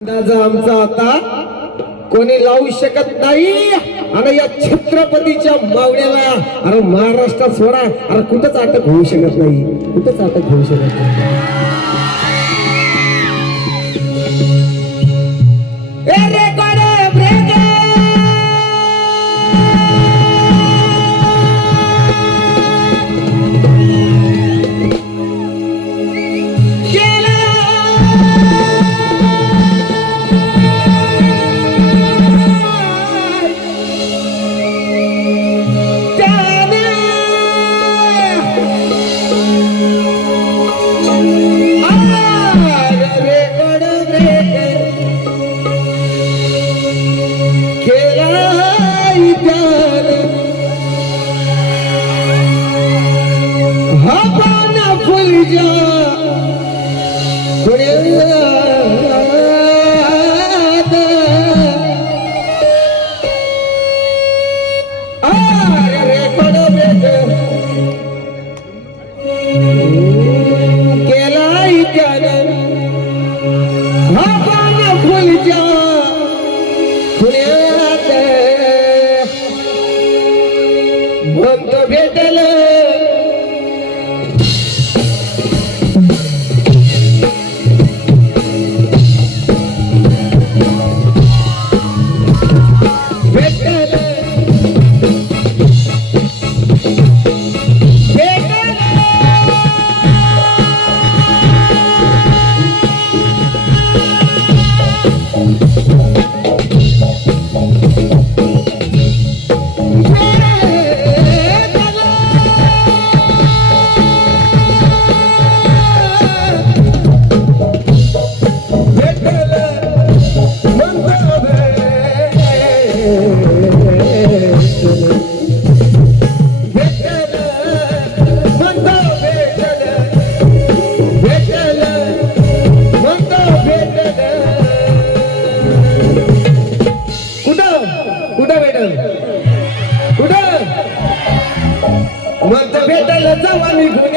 अंदाजा आमचा आता कोणी लावू शकत नाही. आणि या छत्रपतीच्या मावण्याला अरे महाराष्ट्रात सोडा. अरे कुठंच अटक होऊ शकत नाही. कुठंच अटक होऊ शकत नाही. Savior. আমি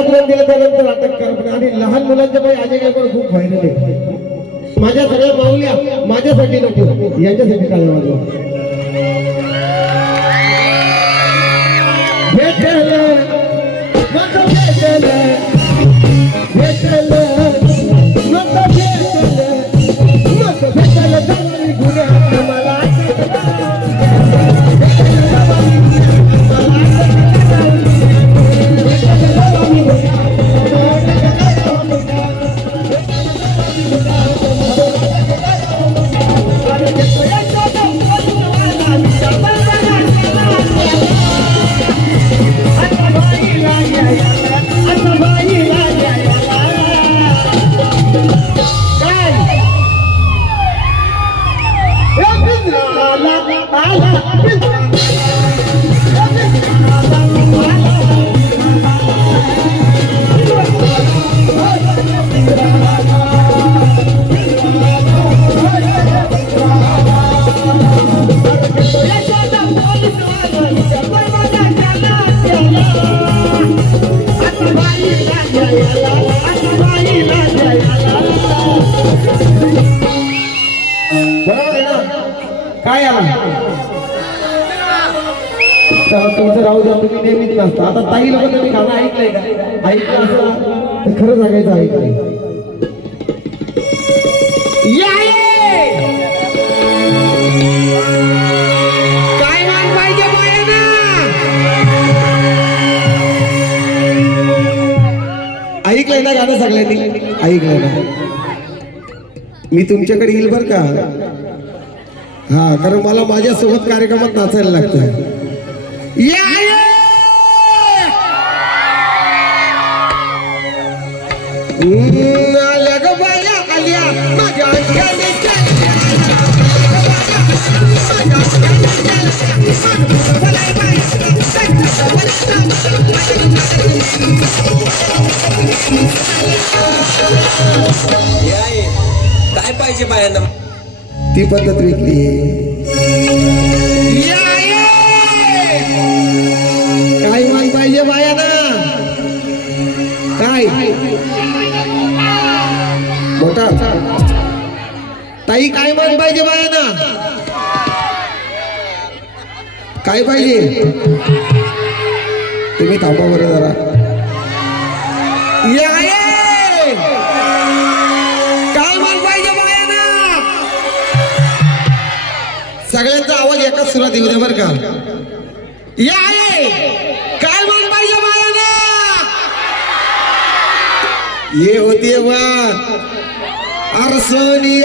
मथुरचं त्या दिलं त्यानंतर अटक करा आणि लहान मुलांच्या पण अजय गायकवाड खूप व्हायरल आहे. माझ्या सगळ्या माऊल्या माझ्यासाठी नको. यांच्यासाठी काय वाजवा? भेटलं भेटलं गाणं ऐकलंय का? ऐकलं असं तर खरं सांगायचं ऐकलंय! काय मान पाहिजे? ऐकलंय ना गाणं सगळ्यांनी? ऐकलंय ना. मी तुमच्याकडे येईल बर का? हा कारण मला माझ्या सोबत कार्यक्रमात नाचायला लागतं या! आल्या ग बाया आल्या माझ्या अंगाने काय पाहिजे बायांना? ती पद्धत विकली काय मान पाहिजे बायाना? काय? मोठा ताई काय मान पाहिजे बायाना काय पाहिजे? तुम्ही थांबा बरं जरा. काय मान पाहिजे बायाना सगळ्यांचा आवाज एकाच सुरात येऊ दे बर का. या आहे. काय मान पाहिजे बायाना ये होते मान arsu ni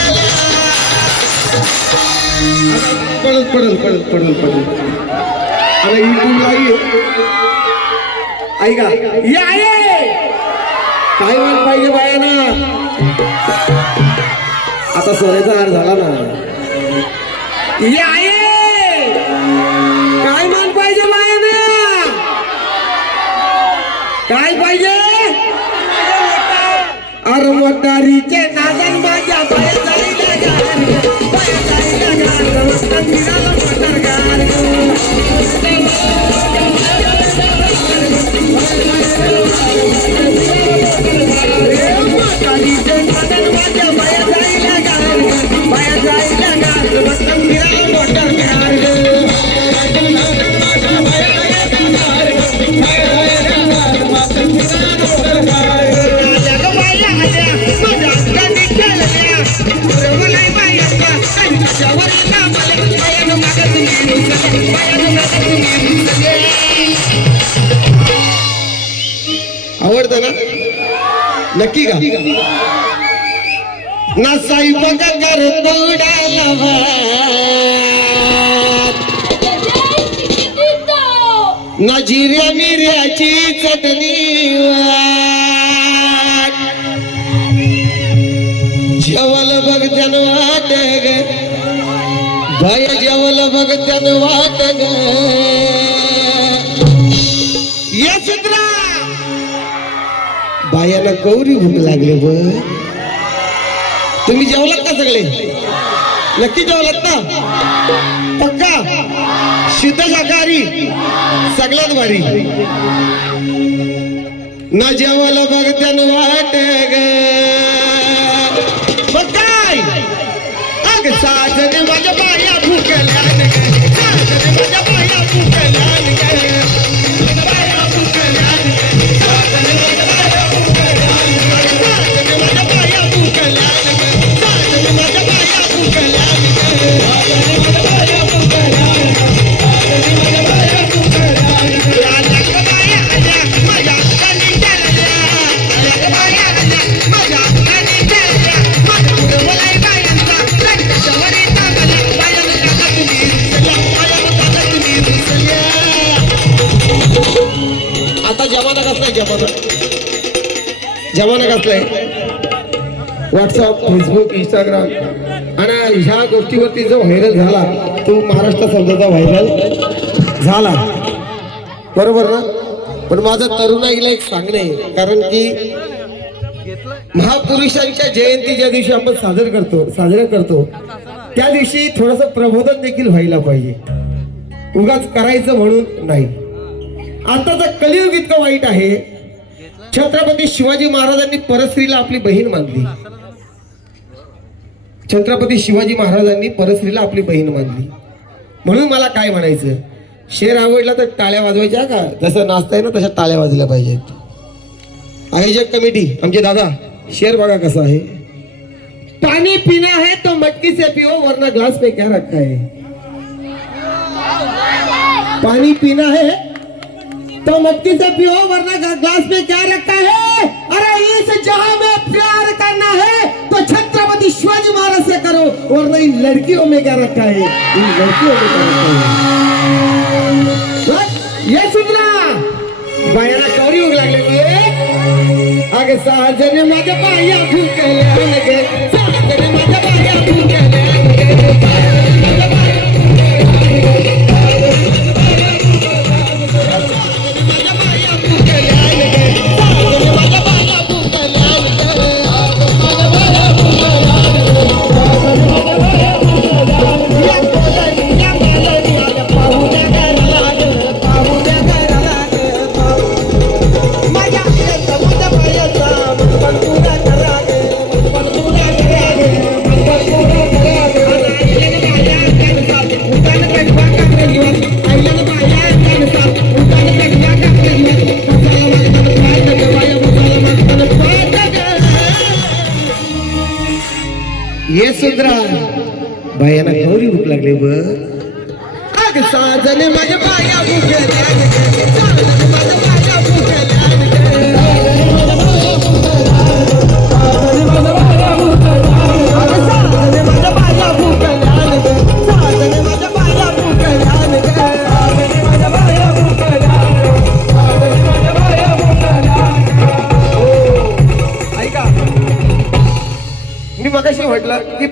पडल पडल पडल पडल पडल अरे युट्यूबला आई ऐका. या काय म्हण पाहिजे बाया ना आता सोन्याचा हार झाला ना. या काय मान पाहिजे बायाना काय पाहिजे? अरे मोटारीचे नादन माझ्या बाहेर जायला गार, बाया जायला गार, मंदिराला मोटार गार. आवडतं ना की का? ना साईबाबा करतो डालवा ना जिऱ्या मिऱ्याची चटणी जेवल बघ बघत्यान वाट ग भय जेवल बघ बघत्यान वाट ग गौरी भूक लागले ब तुम्ही जेवलात का सगळे? नक्की जेवलात ना? पक्का? शुद्ध शाकाहारी सगळ्यात भारी. न जेवलं बघत्यान वाट ग. इंस्टाग्राम आणि ह्या गोष्टीवरती जो व्हायरल झाला तो महाराष्ट्र शब्दाचा व्हायरल झाला. बरोबर ना? पण माझं तरुणाईला एक सांगणं आहे कारण की महापुरुषांच्या जयंती ज्या दिवशी आपण साजर करतो साजरा करतो त्या दिवशी थोडस प्रबोधन देखील व्हायला पाहिजे. उगाच करायचं म्हणून नाही. आताचा कलियुग इतकं वाईट आहे छत्रपती शिवाजी महाराजांनी परस्त्रीला आपली बहीण मानली. छत्रपती शिवाजी महाराजांनी परस्त्रीला आपली बहीण मानली. म्हणून मला काय म्हणायचं? शेर आवडला तर टाळ्या वाजवायच्या का? जसं नाचताय ना तशा टाळ्या वाजल्या पाहिजेत. आयोजक कमिटी आमचे दादा शेर बघा कसा आहे. पाणी पिना है तो मटकी से पिओ वरना ग्लास पे क्या रखा है पाणी पिना है तो मटकी से पिओ वरना ग्लास पे क्या रखा है अरे इस जहां में प्यार करना है। वरना इन लड़कियों में क्या रखा है इन लड़कियों में क्या रखा है बस, ये सुनला बायाला कवरी उग लागले बे. अगे साजन माझ्या बाया फुकल्या लगे साजन माझ्या बाया फुकल्या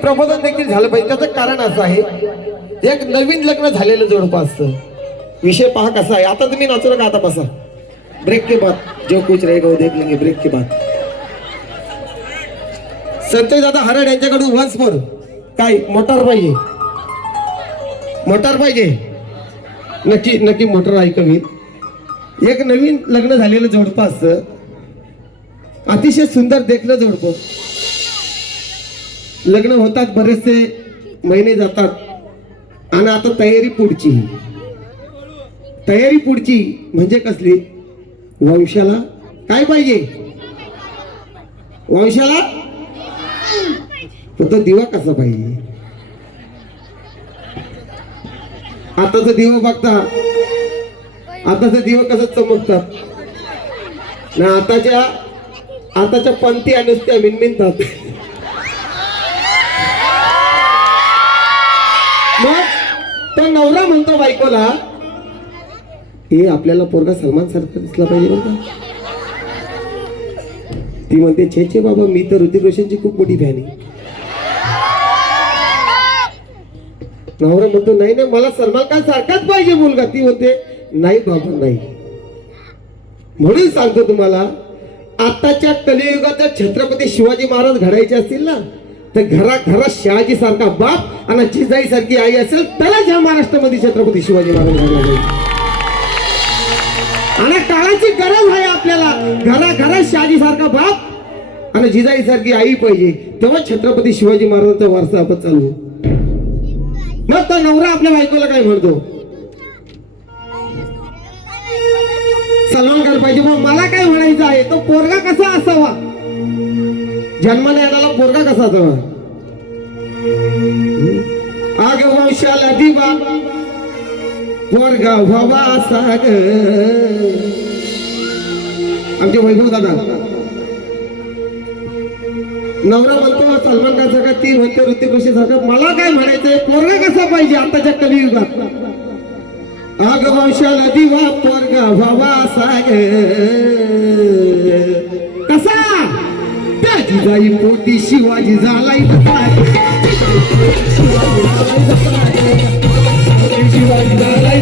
प्रबोधन देखील झालं पाहिजे. त्याचं कारण असं आहे एक नवीन लग्न झालेलं जोडपं असतं विषय पहा कसा आहे. आता तुम्ही नाचू नका आता बसा. ब्रेक के बाद. जो कुछ रहेगा वो देख लेंगे ब्रेक के बाद. संतोष दादा हरड यांच्याकडून वन्स मोर काय? मोटार पाहिजे. मोटार पाहिजे. नक्की नक्की मोटर ऐकवीत. एक नवीन लग्न झालेलं जोडपं असतं अतिशय सुंदर देखलं जोडपं लग्न होतात बरेचसे महिने जातात. आणि आता तयारी पुढची. तयारी पुढची म्हणजे कसली? वंशाला काय पाहिजे? वंशाला? तो दिवा कसा पाहिजे? आताचा दिवा बघता. आताचा दिवा कसं चमकतात? ना आताच्या आताच्या पंथी आणि नुसत्या मिनमिनतात मग तो नवरा म्हणतो बायकोला हे आपल्याला पोरगा सलमान सारखा दिसला पाहिजे बरं का? ती म्हणते छे छे बाबा मी तर ऋतिक रोशनची खूप मोठी फॅन आहे. नवरा म्हणतो नाही नाही मला सलमान खान सारखाच पाहिजे मुलगा. ती म्हणते नाही बाबा नाही. म्हणून सांगतो तुम्हाला आताच्या कलियुगाच्या छत्रपती शिवाजी महाराज घडायचे असतील ना तर घरा घरात शहाजी सारखा बाप आणि जिजाई सारखी आई असेल त्याला ह्या महाराष्ट्रामध्ये छत्रपती शिवाजी महाराज आणि काळाची गरज आहे आपल्याला. घरा घरात शहाजी सारखा बाप आणि जिजाई सारखी आई पाहिजे. तेव्हा छत्रपती शिवाजी महाराजांचा वारसा आपण चालू. मग तो नवरा आपल्या बायकोला काय म्हणतो? सलमान खान पाहिजे. मग मला काय म्हणायचं आहे? तो पोरगा कसा असावा? जन्माला येणारा पोरगा कसा तो? आग वंशाला दिवा पोरगा व्हावा असा ग आमचे वैभव दादा. नवरा म्हणतो सलमान खान सारखा ती म्हणते ऋतिक रोशन सारखं? मला काय म्हणायचंय पोरगा कसा पाहिजे आताच्या कलियुगात? आग वंशाला दिवा पोरगा व्हावा असा ग त्याची जाई पोटी शिवाजी झालाय तसा शिवाजी झालाय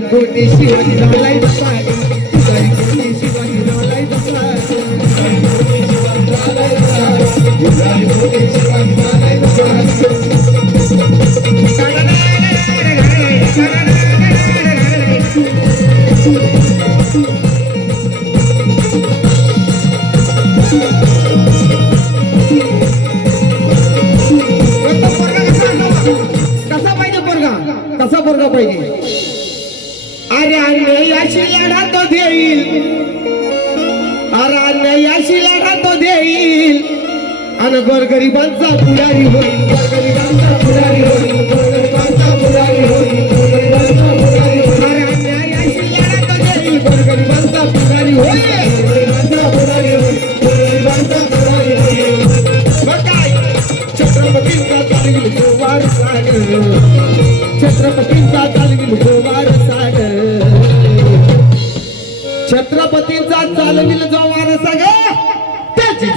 पोटी शिवाजी झालाय देईल अरे अन्यायाशी लढा तो देईल. आणि गोरगरिबांचा पुढारी होईल गोरगरिबांचा पुढारी होईल गोरगरिबांचा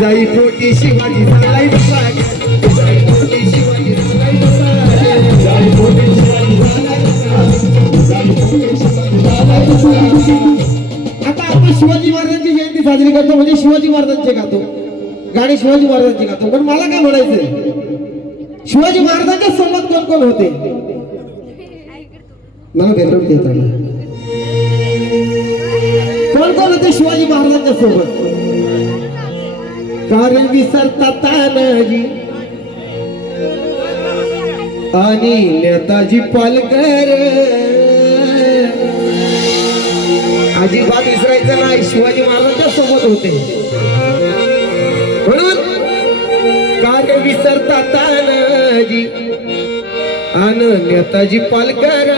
पोटी शिवाजी झालाय आता आपण शिवाजी महाराजांची जयंती साजरी करतो म्हणजे शिवाजी महाराजांचे गातो. गाणी शिवाजी महाराजांची गातो. पण मला काय म्हणायचंय? शिवाजी महाराजांच्या सोबत कोण कोण होते? मला भेटून देत कोण कोण होते शिवाजी महाराजांच्या सोबत? कारण विसरता तानाजी. आणि नेताजी पालकर. अजिबात विसरायचं नाही शिवाजी महाराजांच्या सोबत होते. म्हणून कार्य विसरता तानाजी आणि नेताजी पालकर.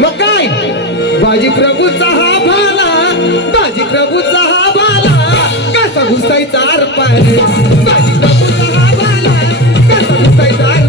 मग काय? बाजी प्रभूचा हा भाला बाजी प्रभूचा हा भाला घुसायचा आर पार बाजी प्रभूचा हा घुसायचा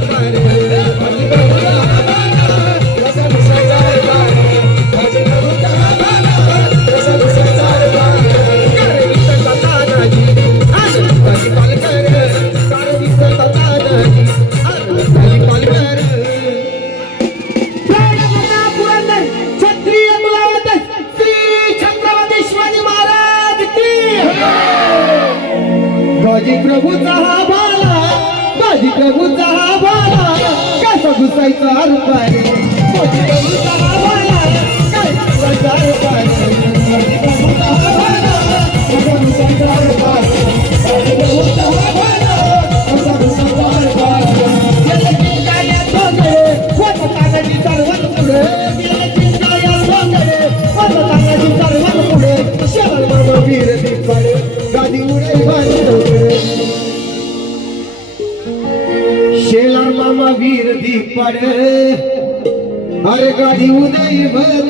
अरे गाडी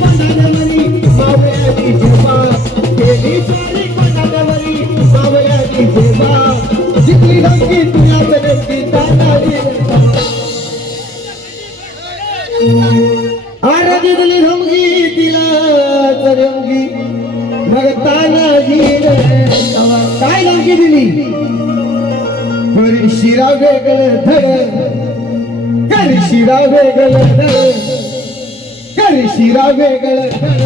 कोणालावरी, मावळ्याची जेव्हा. केली स्वारी कोणालावरी, मावळ्याची जेव्हा. जिंकली धमकी तुला धमकी तानाजी अरे तानाजी काय लागे दिली? घरी शिरा वेगळं धड करी शिरा वेगळं धड करी शिरा वेगळं धड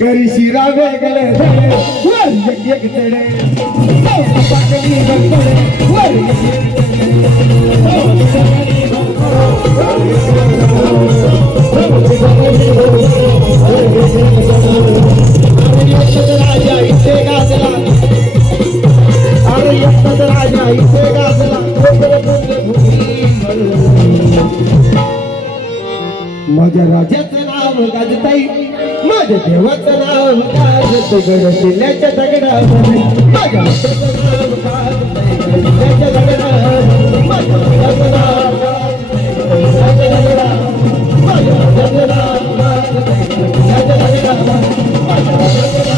करी शिरा वेगळं धड वर एक वर देवाचं नाव काढत गड किल्ल्याच्या दगडावर. माझ्या नाव काढत किल्ल्याच्या दगडावर. माझ्या नाव माझ्या नाव माझ्या नाव